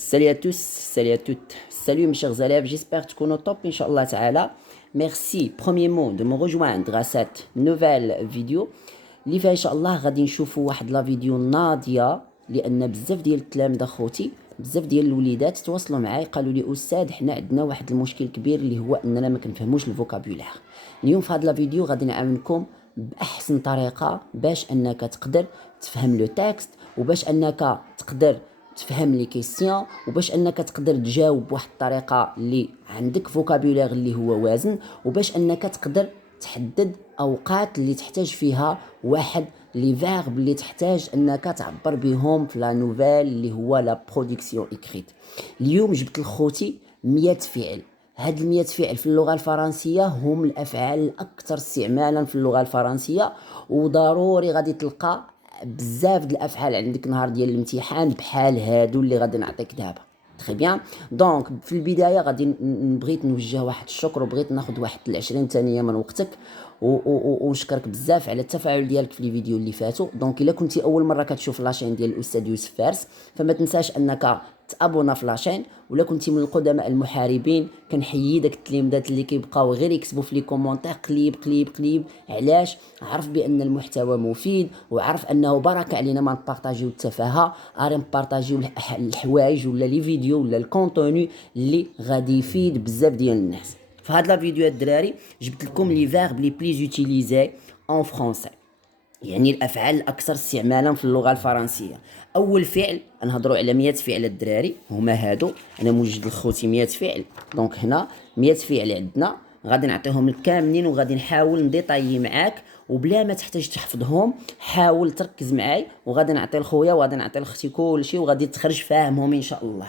Salut à tous, salut à toutes, salut mes chers élèves, j'espère que tu connais au top, Inch'Allah Ta'ala. Merci, premier mot, de me rejoindre à cette nouvelle vidéo. اللي فيها ان شاء الله غادي نشوفوا واحد لا فيديو ناضيه لان بزاف ديال التلاميذ اخوتي بزاف ديال الوليدات تواصلوا معايا قالوا لي استاذ حنا عندنا واحد المشكل كبير اللي هو اننا ما كنفهموش الفوكابولير. اليوم في هذا لا فيديو غادي نعاونكم باحسن طريقه باش انك تقدر تفهم لو تكست وباش انك تقدر تفهم لي كيسيون وباش انك تقدر تجاوب بواحد الطريقه اللي عندك فوكابولير اللي هو وازن وباش انك تقدر تحدد اوقات اللي تحتاج فيها واحد لي فيرب اللي تحتاج انك تعبر بهم في لا نوفيل اللي هو لا برودكسيون اكريت. اليوم جبت لخوتي 100 فعل. هاد 100 فعل في اللغه الفرنسيه هم الافعال الاكثر استعمالا في اللغه الفرنسيه، وضروري غادي تلقى بزاف د الافعال عندك نهار ديال الامتحان بحال هادو اللي غادي نعطيك دابا. تري بيان. دونك في البدايه غادي بغيت نوجه واحد الشكر وبغيت ناخذ واحد 20 ثانيه من وقتك ونشكرك بزاف على التفاعل ديالك في الفيديو اللي فاتوا. دونك الا كنتي اول مره كتشوف لاشين ديال الاستاذ يوسف فارس فما تنساش انك تابونا في لاشين، ولا كنتي من القدماء المحاربين كنحيي داك التلاميذات اللي كيبقاو غير يكتبوا في لي كومونتير قليب قليب قليب. علاش؟ عرف بان المحتوى مفيد وعرف انه بركه علينا ما نبارطاجيو التفاهه، اري نبارطاجيو الحوايج ولا لي فيديو ولا الكونتوني اللي غادي يفيد بزاف ديال الناس. في هاد لا فيديو الدراري جبت لكم لي فيرب لي بليز يوتيليزي اون فرونسي، يعني الافعال الاكثر استعمالا في اللغه الفرنسيه. اول فعل نهضروا على 100 فعل الدراري هما هادو، انا موجد لخوتي 100 فعل. دونك هنا 100 فعل عندنا غادي نعطيهم لك كاملين وغادي نحاول نديطايي معاك وبلا ما تحتاج تحفظهم. حاول تركز معاي وغادي نعطي لخويا وغادي نعطي لختي كلشي وغادي تخرج فاهمهم ان شاء الله.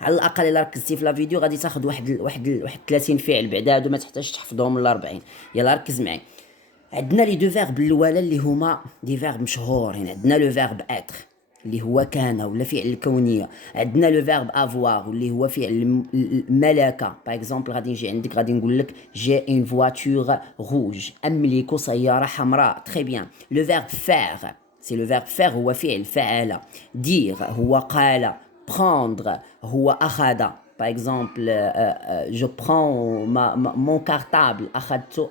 على الاقل الا ركزتي في لا فيديو غادي تاخذ واحد 30 فعل بعد هادو ما تحتاج تحفظهم ولا 40. يلا ركز معايا. عندنا لي دو فيرب الاولى اللي هما دي فيرب مشهورين. عندنا لو فيرب اتر اللي هو كان ولا فعل الكونيه. عندنا لو فيرب افوار اللي هو فعل الملكه. باغ اكزومبل غادي نجي عندك غادي نقول لك جي اون فواتور روج، املك سياره حمراء. تري بيان. لو فيرب فير سي لو فيرب فير هو فعل فعل. دير هو قال. prendre هو اخذ. Par exemple, je prends mon cartable.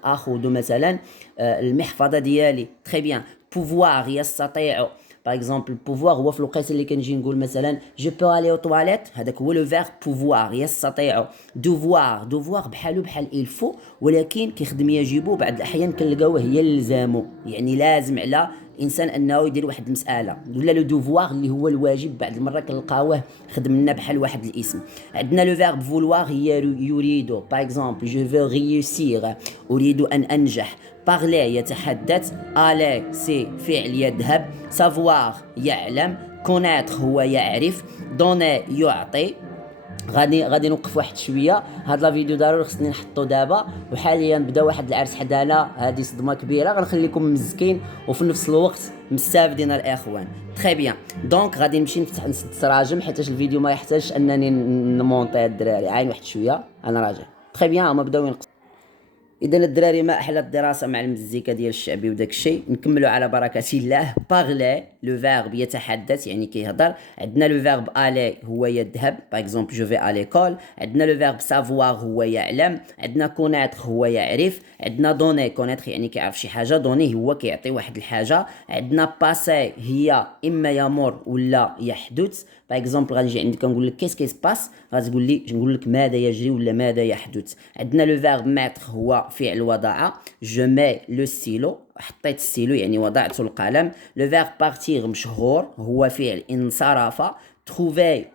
أخذ مثلا المحفظة ديالي. Très bien. Pouvoir يستطيع. Par exemple, pouvoir هو في الوقت اللي كنجي نقول مثلا je peux aller aux toilettes، هذاك هو لو فيرب pouvoir يستطيع. devoir بحالو بحال il faut، ولكن كيخدم يجب بعض الأحيان كنلقاوه يلزم، يعني لازم على الانسان انه يدير واحد المساله. ولا لو دوفوار اللي هو الواجب بعض المرات كنلقاوه خدمنا بحال واحد الاسم. عندنا لو فيرب فولوار هي يريد. باغ اكزومبل جو فو ريوسير، اريد ان انجح. بارلي يتحدث. الي سي فعل يذهب. سافوار يعلم. كونيتر هو يعرف. دوني يعطي. غادي نوقف واحد شويه. هاد لا فيديو ضروري خصني نحطو دابا، وحاليا بدا واحد العرس حدانا، هادي صدمه كبيره غنخليكم مزكين وفي نفس الوقت مستافدين الاخوان. تري بيان. دونك غادي نمشي نفتح نتراجم حيتاش الفيديو ما يحتاجش انني نمونطي الدراري. عاين واحد شويه انا راجع. تري بيان. هما بداو ينقصوا. اذا الدراري ما احلى الدراسه مع المزيكا ديال الشعبي وداك الشيء. نكملوا على بركه الله. بارلي لو فيرب يتحدث يعني كيهضر. عندنا لو فيرب الي هو يذهب. باغ اكزومبل جو في الي كول. عندنا لو فيرب سافوار هو يعلم. عندنا كونيتر هو يعرف. عندنا دوني كونيتر يعني كيعرف شي حاجه. دوني هو كيعطي واحد الحاجه. عندنا باسي هي اما يمر ولا يحدث. باغ اكزومبل غادي نجي عندك نقول لك كيس كيس باس، غادي تقول لي نقول لك ماذا يجري ولا ماذا يحدث. عندنا لو فيرب ميتر هو فعل وضع. جو مي لو ستيلو، حطيت الستيلو يعني وضعت القلم. لو فيرب بارتير مشهور هو فعل انصرف. trouver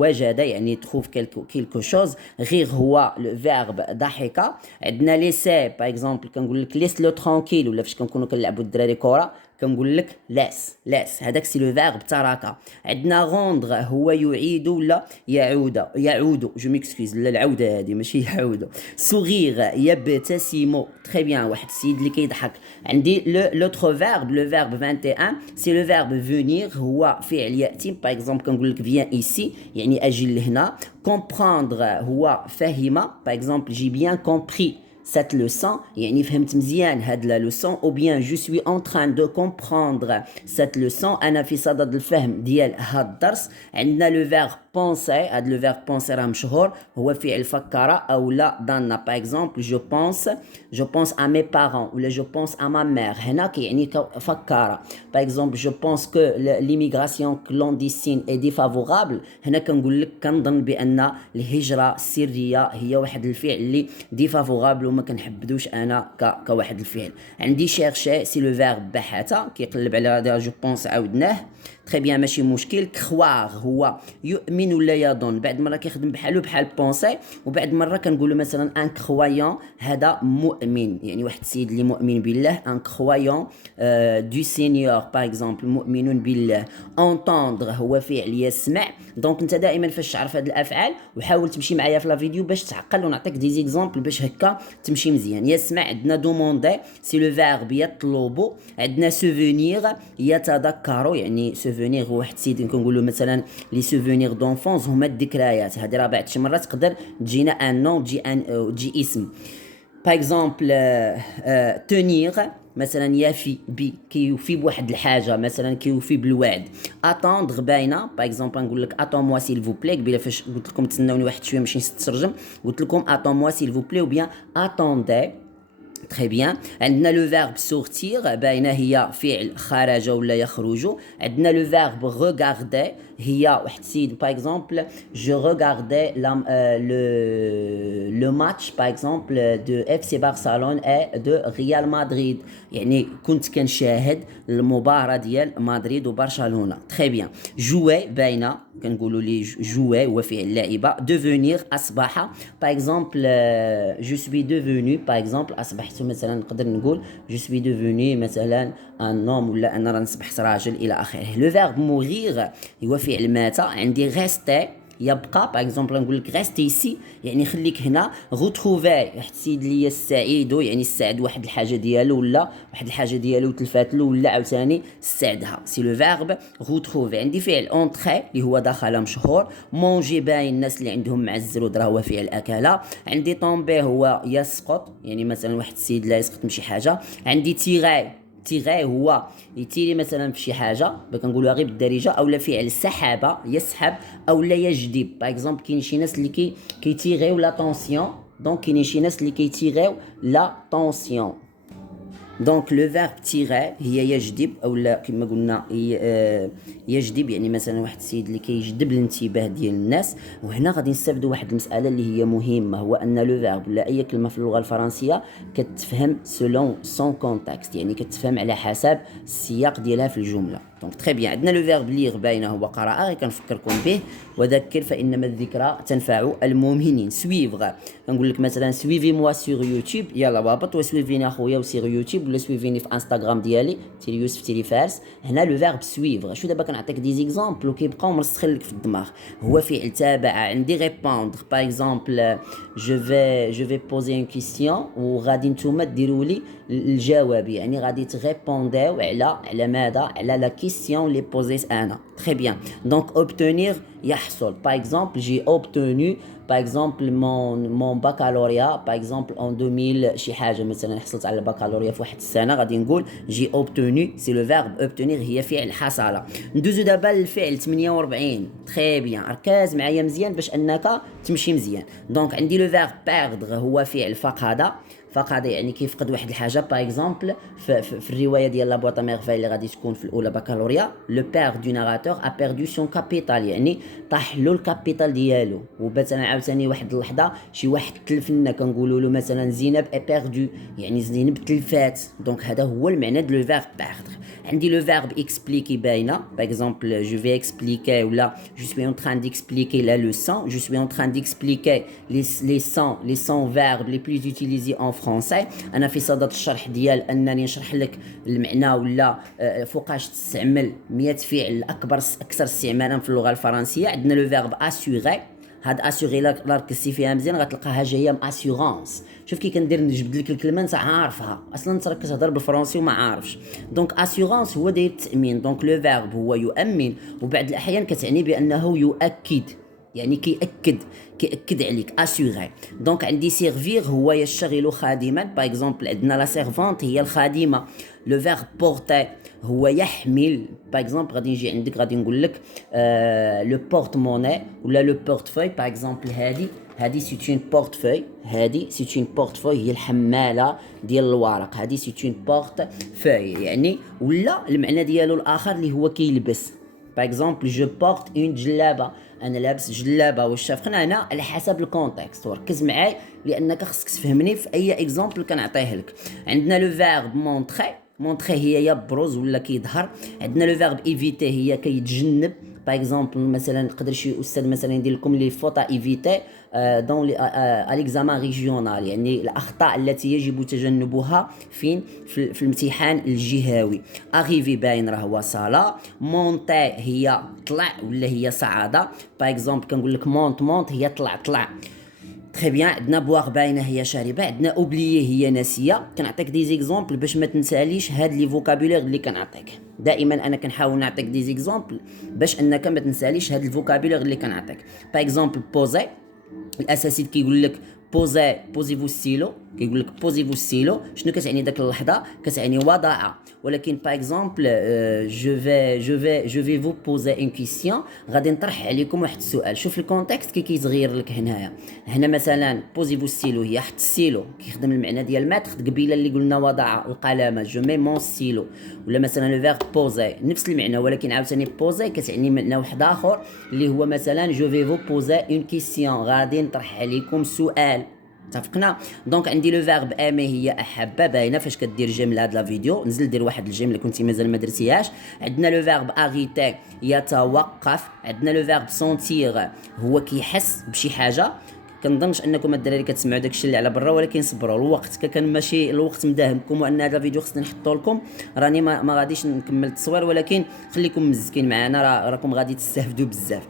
وجد يعني trouve quelque chose. غير هو لو فيرب ضحك. عندنا ليسي باغ اكزومبل كنقول لك ليس لو ترانكيل، ولا فاش كنكونوا كنلعبوا الدراري كره كنقول لك لاس هذاك سي لو فيرب ترك. عندنا غوندغ هو يعيد ولا يعود جو ميكسكيز لا العوده هذه ماشي يعود. سوغير يبتسم. تري بيان. واحد السيد اللي كيضحك. عندي لوتر فيرب لو فيرب 21 سي لو فيرب فونير هو فعل ياتي. باغ اكزومبل كنقول لك فيان ايسي يعني اجي لهنا. كومبراندغ هو فهم. باغ اكزومبل جي بيان كومبري cette leçon يعني فهمت مزيان هاد لا leçon. ou bien je suis en train de comprendre cette leçon، انا في صدد الفهم ديال هاد الدرس. عندنا لو فيرب penser هذا لو فيرب penser راه مشهور هو فعل فكر او لا ظن. باغ اكزومبل جو بونس ا مي بارون ولا جو بونس ا ما مير، هنا كيعني فكر. باغ اكزومبل جو بونس كو ليميغراسيون كلونديسين اي ديفافورابل، هنا كنقول لك كنظن بان الهجره السريه هي واحد الفعل اللي ديفافورابل وما كنحبدوش انا كواحد الفعل. عندي شيرشي سي لو فيرب بحث كيقلب على هذا جو بونس عاودناه. تري بيان ماشي مشكل. كخواغ هو يؤمن ولا يظن، بعد مره كيخدم بحال بونسي، وبعد مره كنقولوا مثلا ان كرويون هذا مؤمن، يعني واحد السيد اللي مؤمن بالله. ان كرويون دو سينيور باغ اكزومبل مؤمن بالله. انتوندر هو فعل يسمع. دونك انت دائما فاش تعرف هاد الافعال وحاول تمشي معايا في لا فيديو باش تعقل، ونعطيك دي زيكزامبل باش هكا تمشي مزيان. يسمع عندنا دوموندي سي لو فيرب يطلب. عندنا سوفونير يتذكر، يعني سوفونير هو واحد السيد كنقولوا مثلا لي سوفونير دونفونس هما الذكريات. هذه راه بعد شي مرات تقدر تجينا ان نون تجي اسم. باغ اكزومبل تونير مثلا يفي بي، كيوفي بواحد الحاجه، مثلا كيوفي بالوعد. اتوندر باينه، باغ اكزومبل نقول لك اتون موا سيل فو بلي. قبيله فاش قلت لكم تسناوني واحد شويه باش نترجم، قلت لكم اتون موا سيل فو بلي، وبيان اتوندي. تري بيان. عندنا لو فيرب سورتير باينه هي فعل خرج ولا يخرج. عندنا لو فيرب ريغاردي هي واحد السيد باغ اكزومبل جو ريغاردي لو ماتش باغ اكزومبل دو اف سي برشلونه اي دو ريال مدريد، يعني كنت كنشاهد المباراه ديال مدريد وبرشلونه. تري بيان. جوي باينه كنقولوا لي جوي هو فعل لعبه. ديفونير اصبح، باغ اكزومبل جو سوي ديفوني باغ اكزومبل اصبحت مثلا نقدر نقول جو سوي ديفوني مثلا ان نوم، ولا انا راه نصبحت راجل الى اخره. لو فيرب مورير هو فعل مات. عندي غيستي يبقى، باغ اكزومبل نقول لك غيستي سي يعني خليك هنا. غوتروفي واحد السيد اللي هي السعيد، يعني السعد واحد الحاجه ديالو ولا واحد الحاجه ديالو تلفات له ولا عاوتاني سعدها، سي لو فيرب غوتروفي. عندي فعل اونتري اللي هو دخل مشهور. مونجي باين الناس اللي عندهم معزل راه هو فعل اكله. عندي طومبي هو يسقط، يعني مثلا واحد السيد لا يسقط من شي حاجه. عندي تيغاي هو يتيري مثلا في شي حاجه كنقولوها غير بالدارجه، اولا فعل سحابه يسحب اولا يجذب. باغ اكزومبل كاين شي ناس اللي كيتيغيو لا طونسيون، دونك كاينين شي ناس اللي كيتيغيو لا طونسيون. دونك لو فيرب تيغي هي يجذب اولا كما قلنا يجذب، يعني مثلا واحد السيد اللي كيجذب الانتباه ديال الناس. وهنا غادي نستافدوا واحد المساله اللي هي مهمه، هو ان لو فيرب ولا اي كلمه في اللغه الفرنسيه كتفهم سولون سون كونتكست، يعني كتفهم على حسب السياق ديالها في الجمله. دونك تري بيان. عندنا لو فيرب ليغ باينه هو قرأ، غير كنفكركم به. وذكر فانما الذكرى تنفع المؤمنين. سويفغ كنقول لك مثلا سويفي موا سور يوتيوب، يلا بابط وسويفيني اخويا وسير يوتيوب، ولا سويفيني في انستغرام ديالي تيري يوسف تيري فارس. هنا لو فيرب سويفغ. شو دابا كنعطيك دي زيكزامبل وكيبقاو مرسخين لك في الدماغ. هو فعل تابع. عندي ريبوندر باغ اكزومبل جو في بوزي اون كيسيون، وغادي نتوما ديروا لي الجواب، يعني غادي تريبونديو على ماذا؟ على لا كيسيون لي بوزيت انا. تري بيان. دونك اوبتونير يحصل. باغ اكزومبل جي اوبتوني باغ اكزومبل مون باكالوريا باغ اكزومبل اون 2000 شي حاجه، مثلا حصلت على البكالوريا في واحد السنه، غادي نقول جي اوبتوني. سي لو فيرب اوبتونير هي فعل حصل. ندوزو دابا للفعل 48. تري بيان، ركز معايا مزيان باش انك تمشي مزيان. دونك عندي لو فيرب بيردغ هو فعل فقد يعني كيفقد واحد الحاجه. باغ اكزومبل في الروايه ديال لا بواط ميرفاي اللي غادي تكون في الاولى بكالوريا، لو بير دو ناراتور ا بيردو سون كابيتال، يعني طاح له الكابيتال ديالو. ومثلا عاوتاني واحد اللحظه شي واحد تلف لنا كنقولوا له مثلا زينب اي بيردو، يعني زينب تلفات. دونك هذا هو المعنى دو لو فيرب بيردر. عندي لو فيرب اكسبليكي باينه. باغ اكزومبل جو في اكسبليكي ولا جو سوي اون تران ديكسبليكي لا لوسون، جو سوي اون تران ديكسبليكي لي سون فيرب لي بلوز اوتيليزي اون فرونسي. انا في صدد الشرح ديال انني نشرح لك المعنى ولا فوقاش تستعمل 100 فعل اكثر استعمالا في اللغه الفرنسيه. عندنا لو فيرب اسيغي. هاد اسيغي لا ركزتي فيها مزيان غتلقاها جايه من اسيغونس. شوف كي كندير نجبد لك الكلمه انت عارفها اصلا، انت راك كتهضر بالفرنسي وما عارفش. دونك اسيغونس هو داير التامين. دونك لو فيرب هو يؤمن، وبعض الاحيان كتعني بانه يؤكد، يعني كيأكد عليك اسيغي. دونك عندي سيرفير هو يشتغل خادما، باغ اكزومبل عندنا لا سيرفونت هي الخادمه. لو فيرب بورتي هو يحمل، باغ اكزومبل غادي نجي عندك غادي نقول لك لو بورت موني ولا لو بورتفوي. باغ اكزومبل هادي سي اون بورتفوي، هادي سي اون بورتفوي هي الحماله ديال الورق، هادي سي اون بورتفوي يعني، ولا المعنى ديالو الاخر اللي هو كيلبس. باغ اكزومبل جو بورت اون جلابه، انا لابس جلابه. واش شافقنا هنا على حسب الكونتكست، وركز معاي لانك خصك تفهمني في اي اكزومبل كنعطيه لك. عندنا لو فيرب مونطري، مونطري هي يبرز ولا كيظهر. عندنا لو فيرب ايفيتي هي كيتجنب. باغ اكزومبل مثلا يقدر شي استاذ مثلا يدير لكم لي فوتا ايفيتي دون ليكزامان ريجيونال، يعني الاخطاء التي يجب تجنبها فين في الامتحان الجهوي. اغيفي باين راه وصل، مونتي هي طلع ولا هي صعاده. باغ اكزومبل كنقول لك مونت هي طلع. تري بيان. عندنا بواغ باينه هي شاربه. عندنا اوبليي هي ناسيه. كنعطيك دي زيكزومبل باش ما تنساليش هاد لي فوكابولير اللي كنعطيك. دائما انا كنحاول نعطيك دي زيكزومبل باش انك ما تنساليش هاد الفوكابولير اللي كنعطيك. باغ اكزومبل بوزي، الاساسي كيقول لك بوزيفو ستيلو، كيقول لك بوزيفو ستيلو. شنو كتعني داك اللحظه؟ كتعني وضع. ولكن باغ اكزومبل جو في فو بوزي اون كيسيون، غادي نطرح عليكم واحد السؤال. شوف الكونتكست كيتغير لك هنا مثلا بوزيفو ستيلو هي حط ستيلو كيخدم المعنى ديال ماتر. قبيله اللي قلنا وضع القلم جو مي مون ستيلو. ولا مثلا لو فيرب بوزي نفس المعنى، ولكن عاوتاني بوزي كتعني معنى واحد اخر اللي هو مثلا جو في فو بوزي اون كيسيون، غادي نطرح عليكم سؤال. اتفقنا؟ دونك عندي لو فيرب امي هي احب، باينه فاش كدير جيم لهاد لا فيديو. نزل دير واحد الجيم اللي كنتي مازال ما درتيهاش. عندنا لو فيرب اغيتي يتوقف. عندنا لو فيرب سونتير هو كيحس بشي حاجه. كنظنش انكم الدراري كتسمعوا داكشي اللي على برا، ولكن صبروا الوقت كان ماشي الوقت مداهمكم، وان هذا الفيديو خصني نحطو لكم. راني ما غاديش نكمل التصوير، ولكن خليكم مزكين معنا، راكم غادي تستافدوا بزاف.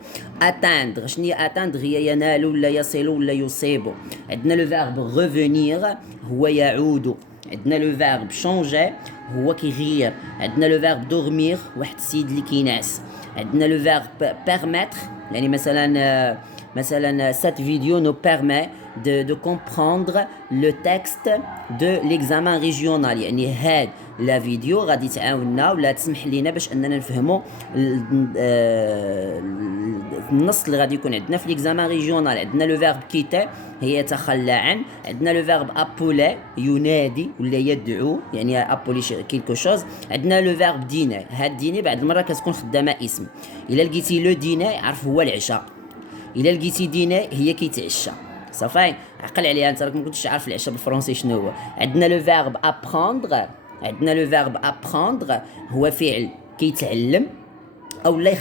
اتاندغ، شنو هي اتاندغ؟ هي ينال ولا يصل ولا يصيب. عندنا لو فيرب ريفونير هو يعود. عندنا لو فيرب شونجي هو كيغير. عندنا لو فيرب دورمير واحد السيد اللي كينعس. عندنا لو فيرب بيرميتر، يعني مثلا cette vidéo nous permet de comprendre le texte de l'examen régional. يعني هاد لا فيديو غادي تعاوننا ولا تسمح لينا باش اننا نفهموا النص اللي غادي يكون عندنا في ليكزامان ريجيونال. عندنا لو فيرب كيتي هي يتخلى عن. عندنا لو فيرب ابولي ينادي ولا يدعو، يعني ابولي كيلكو شوز. عندنا لو فيرب ديني، هاد ديني بعد المره كتكون خدامه اسم. الا لقيتي لو ديني عرف هو العشاء، الا لقيتي ديني هي كيتعشى. صافي عقل عليها، انت راك ما كنتش عارف العشاء بالفرنسي شنو هو. عندنا لو فيرب ابروندر، عندنا لو فيرب ابروندر هو فعل كيتعلم او لا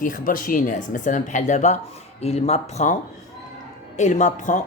كيخبر شي ناس. مثلا بحال دابا il m'apprend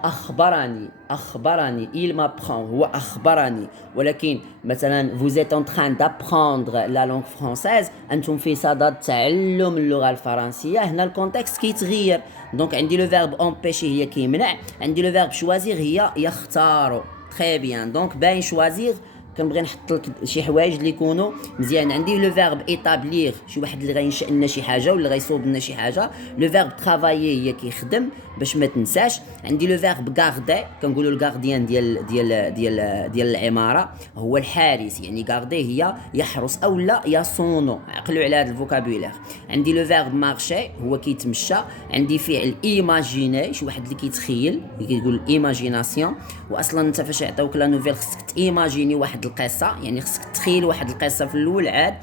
أخبرني il m'apprend هو أخبرني. ولكن مثلا vous êtes en train d'apprendre la langue française، أنتم في صدد تعلم اللغة الفرنسية. هنا الكونتكست كيتغير. دونك عندي لو فيرب امبيشي هي كيمنع. عندي لو فيرب شوازيغ هي يختار. تري بيان. دونك باين شوازيغ كنبغي نحط لك شي حوايج اللي يكونوا مزيان. عندي لو فيرب ايطابليغ شي واحد اللي غينشأ لنا شي حاجه ولا غيصوب لنا شي حاجه. لو فيرب ترافايي هي كيخدم باش ما تنساش. عندي لو فيرب غاردي، كنقولوا الغارديان ديال العماره هو الحارس، يعني غاردي هي يحرس او لا يصون. عقلوا على هذا الفوكابولير. عندي لو فيرب مارشي هو كيتمشى. عندي فعل ايماجيني شي واحد اللي كيتخيل، اللي كيقول ايماجيناسيون. واصلا انت فاش يعطيوك لا نوفيل خصك تيماجيني واحد القصه، يعني خصك تخيل واحد القصه في الاول عاد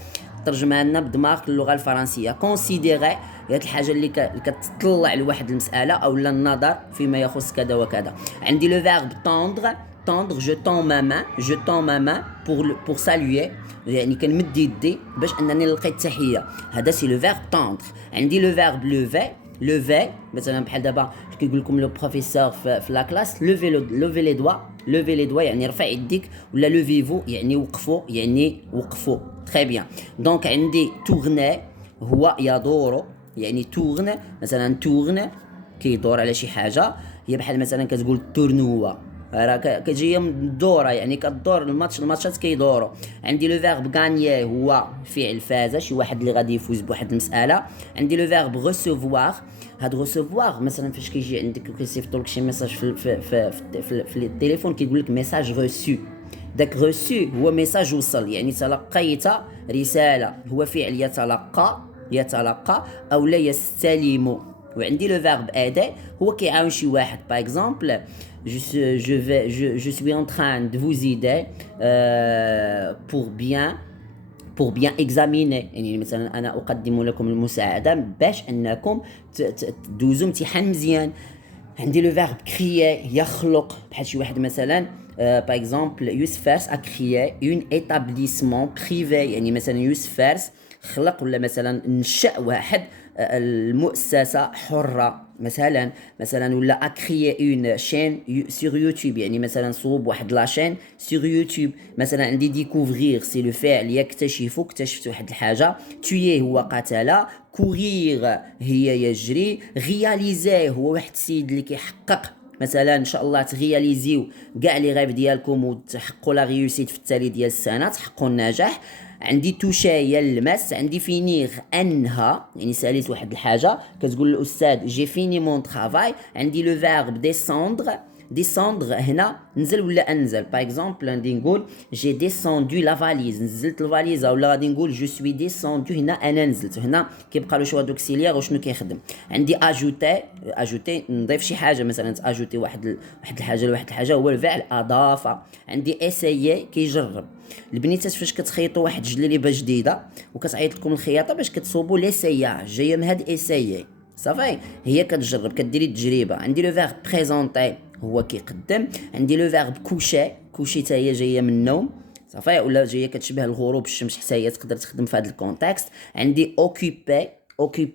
ترجمها لنا بدماغك اللغه الفرنسيه. كونسيديري هي الحاجه اللي كتطلع لواحد المساله او لا النظر فيما يخص كذا وكذا. عندي لو فيرب tendre je tends ma main pour saluer، يعني كنمد يدي باش انني نلقي التحيه. هذا سي لو فيرب tendre. عندي لو فيرب lever مثلا بحال دابا كيقول لكم لو بروفيسور في لا كلاس لوفي لي دوا يعني رفع يديك، ولا لوفيفو يعني وقفوا. تري بيان. دونك عندي tourner هو يدور، يعني مثلا كيدور على شي حاجه. هي بحال مثلا كتقول تورنوا راه كتجي الدوره، يعني كدور الماتشات كيدوروا. عندي لو فيرب غانيي هو فعل فاز، شي واحد اللي غادي يفوز بواحد المساله. عندي لو فيرب غوسوفوار، هاد غوسوفوار مثلا فاش كيجي عندك كيصيفطوا لك شي ميساج في التليفون كيقول لك ميساج غوسو، داك غوسو هو ميساج وصل، يعني تلقيت رساله، هو فعل يتلقى او لا يستلم. وعندي لو فيرب aider هو كيعاون شي واحد. باغ اكزومبل je suis en train de vous aider pour bien examiner، يعني مثلا انا اقدم لكم المساعده باش انكم تدوزوا امتحان مزيان. عندي لو فيرب كريي يخلق، بحال شي واحد مثلا باغ اكزومبل يوسف فارس ا كريي اون ايتابليسمون بريفي، يعني مثلا يوسف فارس خلق ولا مثلا نشأ واحد المؤسسه حره مثلا ولا اكريي اون شين سور يوتيوب، يعني مثلا صوب واحد لاشين سور يوتيوب. مثلا عندي ديكوفرير سي لو فعل يكتشف، اكتشفت واحد الحاجه. تويي هو قتل. كورير هي يجري. غياليزي هو واحد السيد اللي كيحقق، مثلا ان شاء الله تغياليزيو كاع لي غيف ديالكم وتحققوا لا ريوسيت في التالي ديال السنه، تحققوا النجاح. عندي توشي هي اللمس. عندي فينيغ انهى، يعني ساليت واحد الحاجه كتقول للاستاذ جي فيني مون طرافاي. عندي لو فيرب ديسوندغ هنا نزل ولا انزل. باغ اكزومبل غادي نقول جي ديسوندو لا فاليز، نزلت الفاليزه، ولا غادي نقول جو سوي ديسوندو هنا انا نزلت. هنا كيبقى له شويه دوكسيليير وشنو كيخدم. عندي اجوتي نضيف شي حاجه، مثلا اجوتي واحد الحاجه لواحد الحاجه هو الفعل اضاف. عندي اسيي كيجرب. البنيتات فاش كتخيطوا واحد جليبه جديده وكتعيط لكم الخياطه باش كتصوبوا ليسياج، جايه من هاد اسيي صافي، هي كتجرب كديري التجربه. عندي لو فيرب بريزونطي هو كيقدم. عندي لو فيرب كوشي حتى هي جايه من النوم صافي، ولا جايه كتشبه الغروب الشمس حتى هي تقدر تخدم في هذا الكونتكست. عندي اوكوبي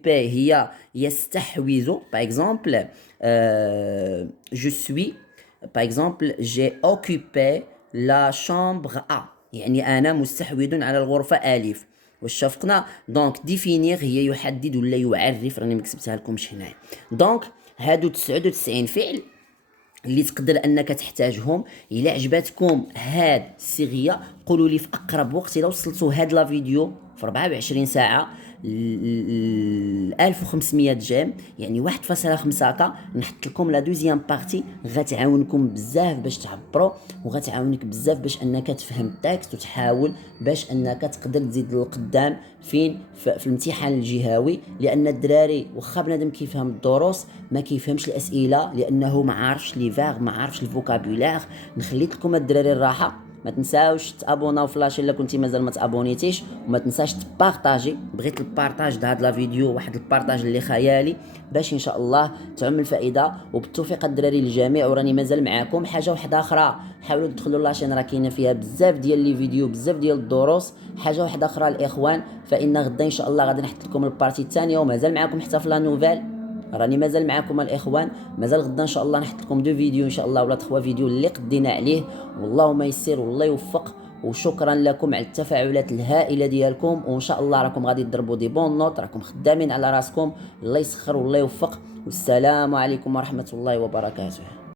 هي يستحوذ. باغ اكزومبل جو سوي باغ اكزومبل جي اوكوبي لا شامبر ا، يعني انا مستحوذ على الغرفه الف. واش شفقنا؟ دونك ديفينير هي يحدد ولا يعرف، راني مكتبتها لكمش هنايا. دونك هادو 99 فعل اللي تقدر انك تحتاجهم. الى عجبتكم هاد الصيغيه قولوا لي في اقرب وقت. الى وصلتوا هاد لا فيديو في 24 ساعه 1500 جيم، يعني 1.5 ك، نحط لكم لا دوزيام بارتي غتعاونكم بزاف باش تعبروا، وغتعاونك بزاف باش انك تفهم التكست وتحاول باش انك تقدر تزيد للقدام فين في الامتحان الجهوي. لان الدراري واخا بنادم كيفهم الدروس ما كيفهمش الاسئله، لانه ما عارفش لي فيغ، ما عارفش الفوكابولير. نخليت لكم الدراري الراحه. ما تنساوش تابوناو فلاش الا كنتي مازال ما تابونيتيش، وما تنساش تبارطاجي. بغيت البارطاج لهاد لا فيديو واحد البارطاج اللي خيالي باش ان شاء الله تعم الفائده. وبالتوفيق الدراري للجميع، وراني مازال معاكم. حاجه واحده اخرى، حاولوا تدخلوا لاشين راه كاينه فيها بزاف ديال لي فيديو، بزاف ديال الدروس. حاجه واحده اخرى الاخوان، فان غدا ان شاء الله غادي نحط لكم البارتي الثانيه، ومازال معاكم حتى في لا نوفيل. راني مازال معكم الاخوان، مازال غدا ان شاء الله نحط لكم 2 فيديو ان شاء الله ولا 3 فيديو اللي قدينا عليه. والله ما يسير والله يوفق. وشكرا لكم على التفاعلات الهائله ديالكم، وان شاء الله راكم غادي تضربوا دي بون نوت، راكم خدامين على راسكم. الله يسخر والله يوفق، والسلام عليكم ورحمه الله وبركاته.